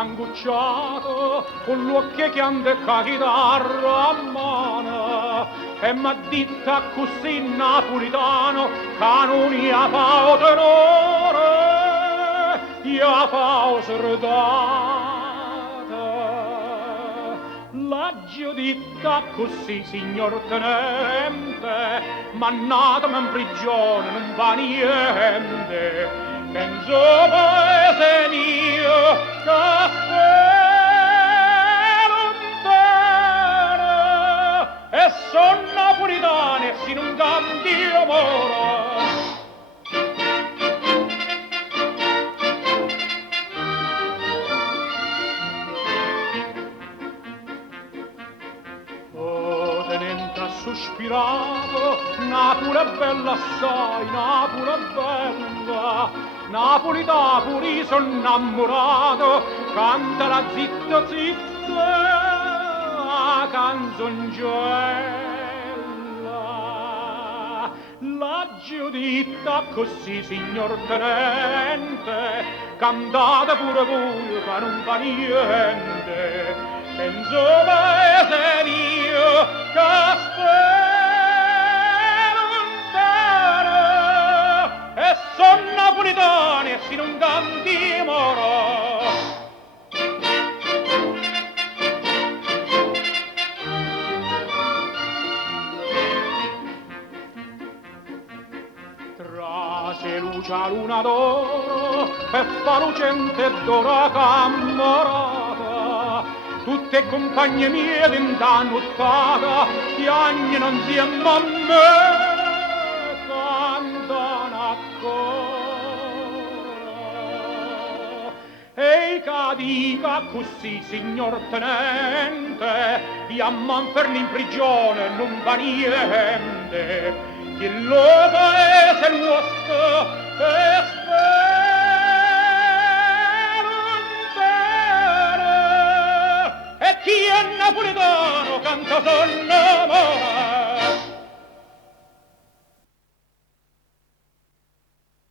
mangucciato, con l'occhio che andecca chitarra a mano, e m'ha ditta così napolitano, canonia pao tenore, ia pao serdata. La giuditta così, signor tenente, mannatemi in prigione, non va niente. Penso paese mio, caffè lontano, e son napolitane, si non cambio mora. Sospirato, Napoli è bella assai, Napoli è bella, Napoli da puri son innamorato, canta la zitta zitta, la canzoncella. La giuditta così, signor tenente, cantate pure voi, che non fa niente. Penso paese mio, castello lontano, e son napolitane, si non canti moro. Trase luce a luna d'oro, e fa lucente d'ora cammorata, tutte compagne mie d'intanottata, piagnano insieme a me, cantano ancora. Ei ca dica così, signor tenente, io m'inferno in prigione, non va niente, che lo paese nostro è chi è napoletano canta sonno